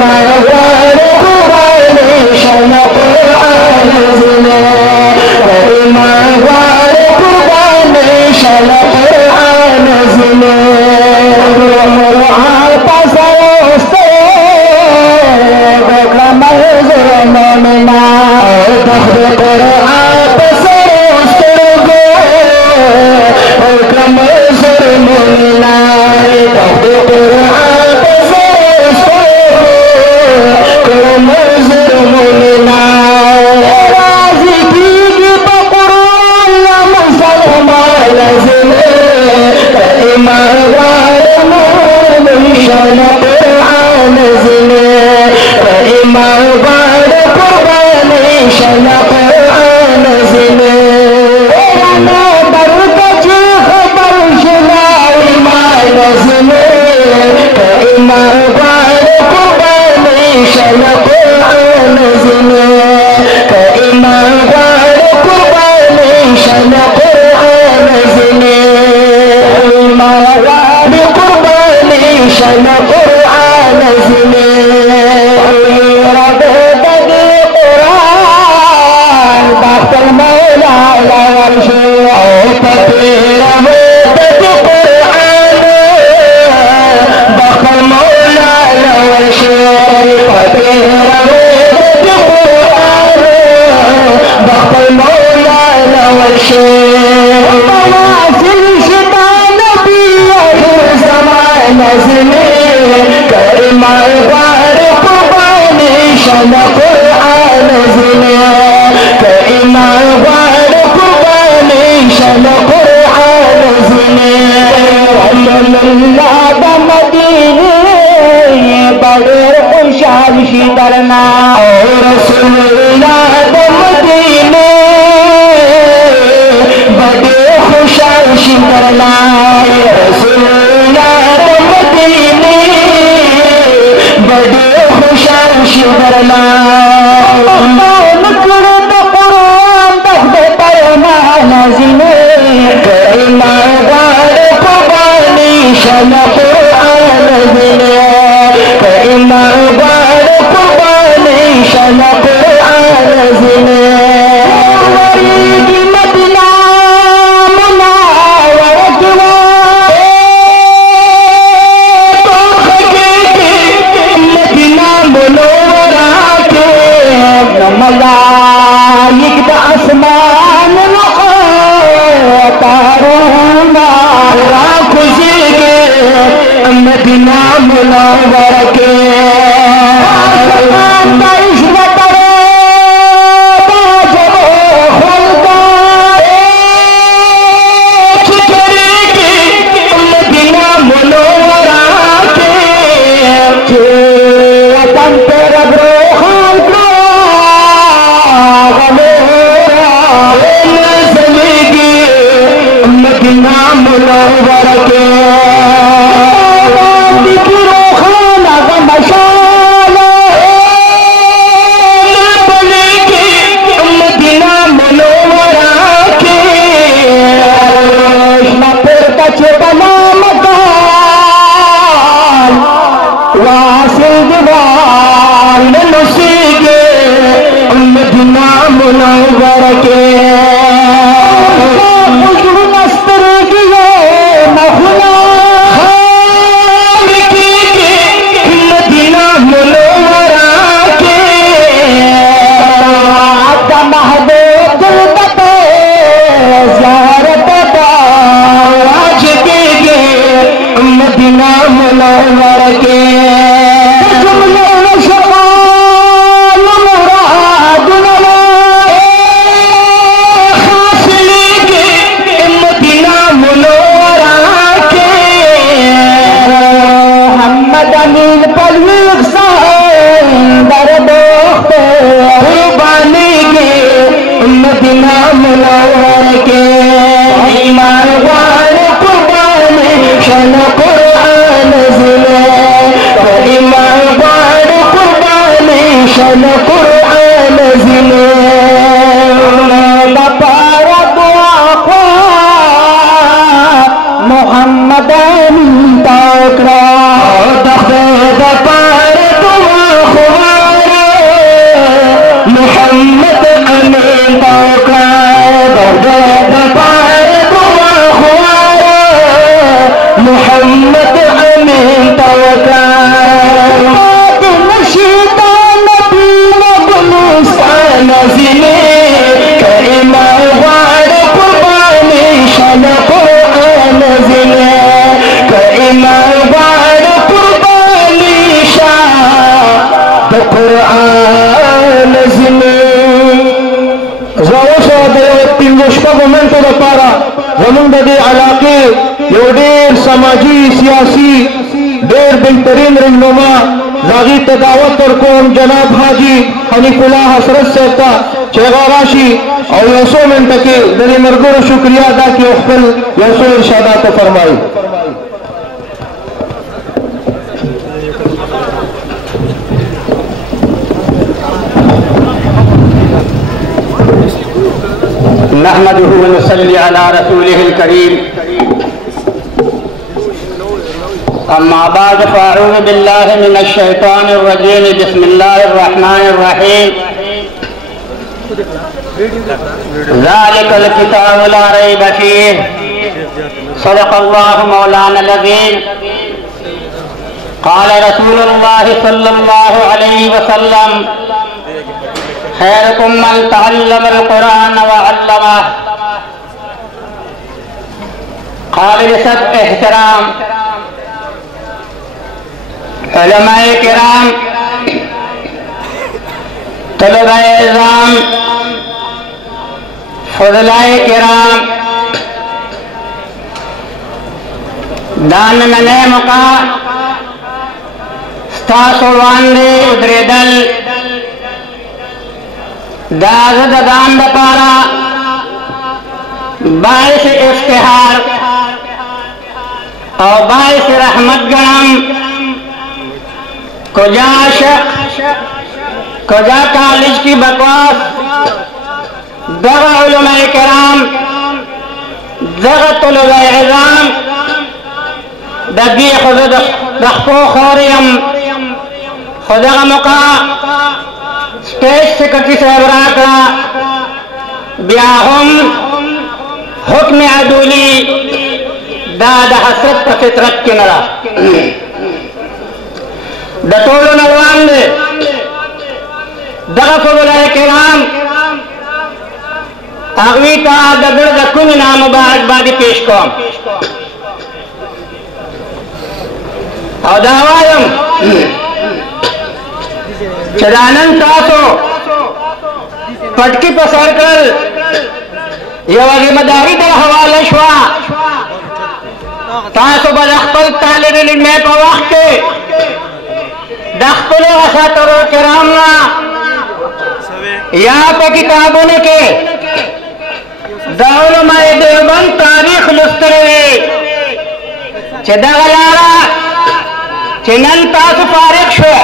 मगर कुरानी शन कुरान ज़िले मगर कुरानी शन कुरान ज़िले पसरोस्ते मंजूर मोमिना दख्ल कुरान पसरोस्ते मंजूर मोमिना दख्ल कुरान पसरोस्ते मंजूर मोमिना राज़ी की बकुरान मुसलमान ज़िले मगर शन कुरान ज़िले मगर कुरानी शन कुरान ज़िले बरकत खबर शुनाई मान ज़िले मगर कुरानी शन कुरान ज़िले मगर कुरानी शन कुरान ज़िले मगर कुरानी शन कुरान ज़िले बातल मौला लवश बातल मौला लवश बातल मौला लवश नबी ज़मान ज़िले मगर कुरानी शन कुरान ज़िले मगर कुरानी शन कुरान ज़िले मदीने बड़े खुशाल शिकरना रसूलुल्लाह मदीने बड़े खुशाल शिकरना रसूलुल्लाह मदीने बड़े खुशाल शिकरना मगर कुरानी शन कुरान ज़िले मगर कुरानी शन कुरान ज़िले मदीना मुनव्वरत मदीना मुनव्वरा के मलाइक आसमान खुशी के मदीना मुनव्वर के मदीना मुनव्वरा के मदीना मुनव्वर के खाना का मशाला मदीना मुनव्वरा के फिर कच्चे बना मकान वासिल दीवार नसीगे मदीना मुनव्वर के मदीना मुनव्वर के मदीना मुनव्वरा के मोहम्मद अमीन पलवीर कुर्बानी के मदीना मुनव्वर के ईमान कुर्बानी शन कुरान ज़िले मगर कुर्बानी शन कुरान ज़िले मोहम्मद अमीन ताकरा दफे दपार दुआ समाजी सियासी ढेर बेहतरीन रहनुमा जागी तदावत और कौम जनाब हाजी हनीफुल्लाह हसरत सेता चेगाराशी और यसो मिनट के दरी मरगुर शुक्रिया अदा की अख्तल यसो इरशादात फरमाई। नहमदुहु व नसल्ली अला रसूलिहिल करीम। अम्मा बाद फ़अऊज़ु बिल्लाहि मिनश शैतानिर रजीम। बिस्मिल्लाहिर रहमानिर रहीम। ज़ालिकल किताबु ला रैब फ़ीह। सदक़ल्लाहु मौलानल अज़ीम। क़ाल रसूलुल्लाहि सल्लल्लाहु अलैहि वसल्लम खैरुकुम मन तअल्लमल कुरान व अल्लमह। काबिल सब एहतराम उलमाए किराम, तलबाए इज़ाम, फज़लाए किराम, दान मने मुका स्तासो वांदे उद्रेदल दाज़ दान दपारा बाइस इफ्तिहार और बाइस रहमत गणम कुजा शक कुजा कॉलेज की बकवास दगा उलमाए किराम दगा तुलबाए इज़ाम दगी खुद दख्पो खौरियम खुदा मुका स्टेज सेक्रेटरी साहब राकड़ा ब्याहम हुक्म अदूली दाद हसरत फितरत के नरा दतोलो नलवान दे दगा फज़लाए किराम अगवी का दगड़ दकुन नाम मुबारकबादी पेश कौम और दावायम चदानन तासो पटकी पसर कर यह जिम्मेदारी दर हवाले शुआ तासो बदख्तल तालिब इल्म में पवाख के दख्तल असातरो किरामना यहाँ पे किताबों ने के दाउलमाए देवबंद तारीख लुस्तरे चदागलारा चिनन तास फारिग शो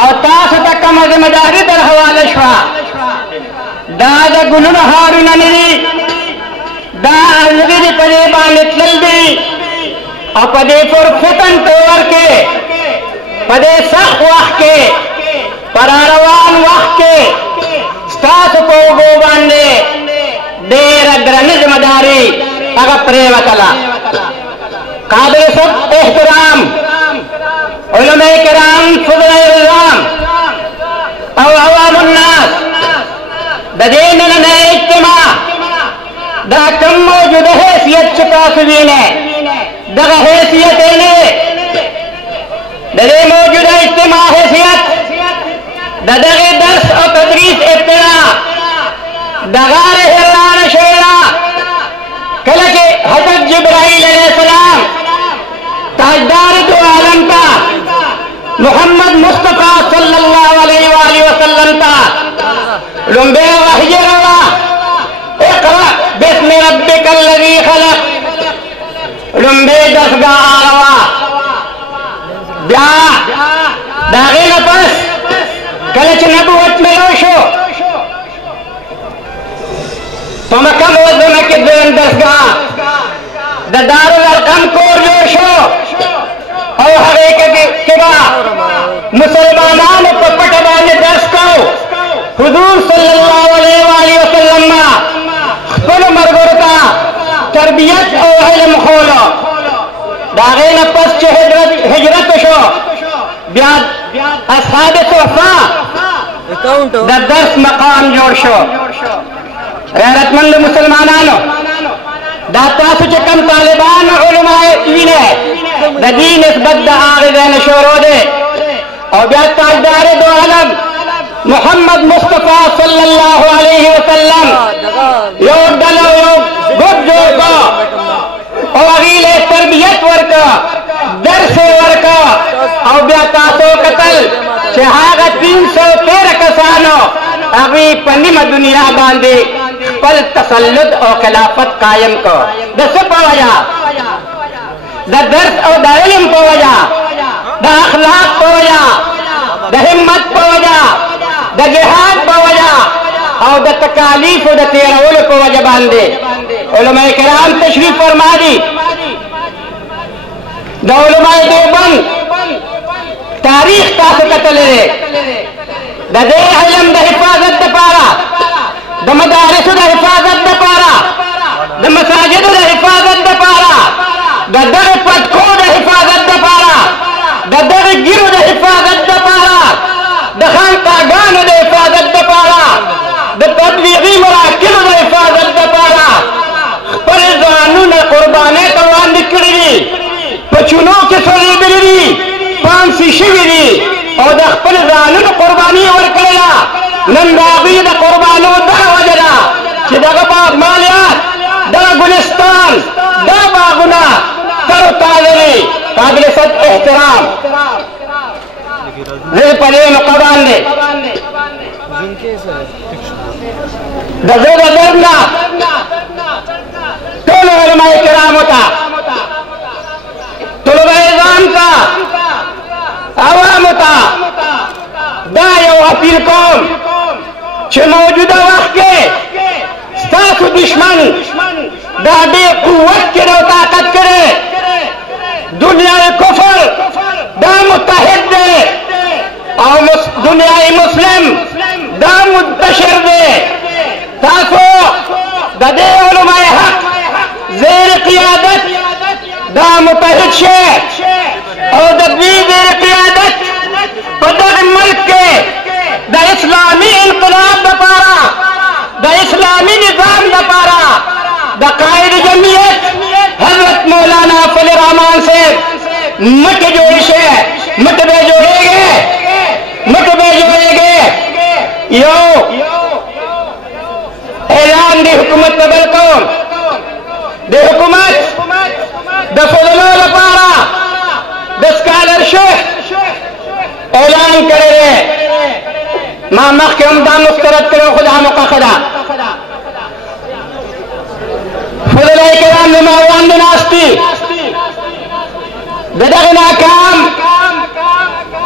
और तास तक जिम्मेदारी दर हवाले शुआ दाद गुलन हारून निरी दा अजगिर पदेबा नितल दी और पदे पर फितन तोवर के पदे सख वक्त के परारवान वक्त के स्तास को गोबांडे देर अग्रन जिम्मेदारी अगर प्रेमतला काबिल सब एहतराम उलमाए किराम फज़लाए इज़ाम और अवामुन्नास ददीन ने इज्तिमा दा कम मौजूद हैसियत चुका सुबीने दगा हैसियत ने ददे मौजूद इज्तिमा हैसियत ददगे दर्स और तदरीस इब्तिदा दगार हिलान शेरा कल के हज़रत जिब्राईल अलैहिस्सलाम ताजदार दो आलम का मोहम्मद मुस्तफा सल्लल्लाहु अलैहि वसल्लम का लंबे वही रवा इक़रा बिस्मि रब्बिकल लज़ी खलक़ लंबे दसगा आरवा ब्या दागे नफस कलच नबूवत में लोशो तो मक्कम वज़न के दिन दसगा दारुल अरकम कोर जोशो और हकीकत के बाद मुसलमानों को पटवाने दर्श को हुजूर सल्लल्लाहु अलैहि वसल्लम खुद मरगुरता तरबियत और इल्म खोलो दागे नफस चे हिजरत शो ब्याद असहाब सोफा दर्स मकाम जोशो गैरतमंद मुसलमानानो दाता सुचकम तालिबान उलमाए इने दीन इसबत आगिज़न शोरो दे और ताजदार दो आलम मोहम्मद मुस्तफा सल्लल्लाहु अलैहि वसल्लम योग डलो योग गुड जो को और अगीले तरबियत वर्का दर्स वर्का और ब्यातासो कतल शहागा 313 कसानो अभी पनिम दुनिया बांधे पल तसल्लुत और खिलाफत कायम को दस पवजा द दर्स और द इल्म पवजा द अखलाक पवजा द हिम्मत पवजा द जिहाद पवजा और द तकालीफ और द तेरह पवजा बांधे उलमाए किराम तशरीफ फरमा दी द उलमाए देवबंद तारीख का कतल रे द दे इल्म द हिफाजत द पारा द मदारिस द हिफाजत द पारा द मसाजिद द हिफाजत द पारा द दग पटको द हिफाजत द पारा द दग गिरो द हिफाजत द पारा द खानकागान द हिफाजत द पारा द तबलीगी मराकिब द हिफाजत द पारा पर जानून कुर्बाने तवान निकली पचुनों के सोली बिली पांसी शिविरी और द खपल जानून कुर्बानी और करेला नंदागी द कुर्बानो द वजरा कि the Bagh मालियात the Gulistan the बागुना करो ताजरी काबिल सद एहतराम जिल पले मुकबान ने दजो दर्दना दोनों उलमाए किराम होता तुलबाए जान का आवाम होता दायो अपील कौम छे मौजूदा वक्त के सासु दुश्मन दादे कुव्वत के रो ताकत करे दुनिया कुफर दा मुत्तहिद दे और दुनिया मुस्लिम दा मुंतशिर दे तासो ददे उलमाए हक ज़ेर क़ियादत दा मुत्तहिद शे और दबी ज़ेर क़ियादत पदर मुल्क के द इस्लामी इनकलाब द पारा द इस्लामी निज़ाम द पारा द कायद जमीयत हजरत मौलाना फजल रहमान से मत जोड़े मतबे जोड़ेंगे यो ऐलान दी हुकूमत बदल कौन दे हुकूमत द फजलो पारा द स्कॉलरशिप ऐलान करे रे मां मख के उमदा मुस्तरद करो खुदा मुका खुदा फजलाए किराम नमावान नास्ती ददगना काम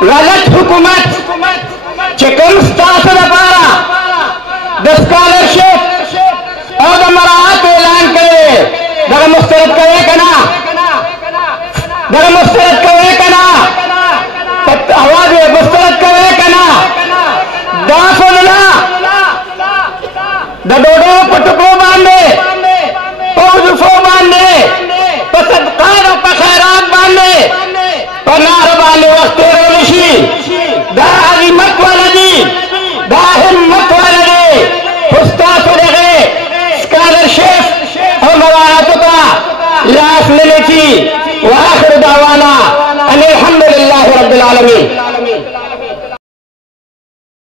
गलत हुकूमत चिकन स्टाफ द पारा द स्कॉलरशिप और द मराहत ऐलान करे दग मुस्तरद करे कना दग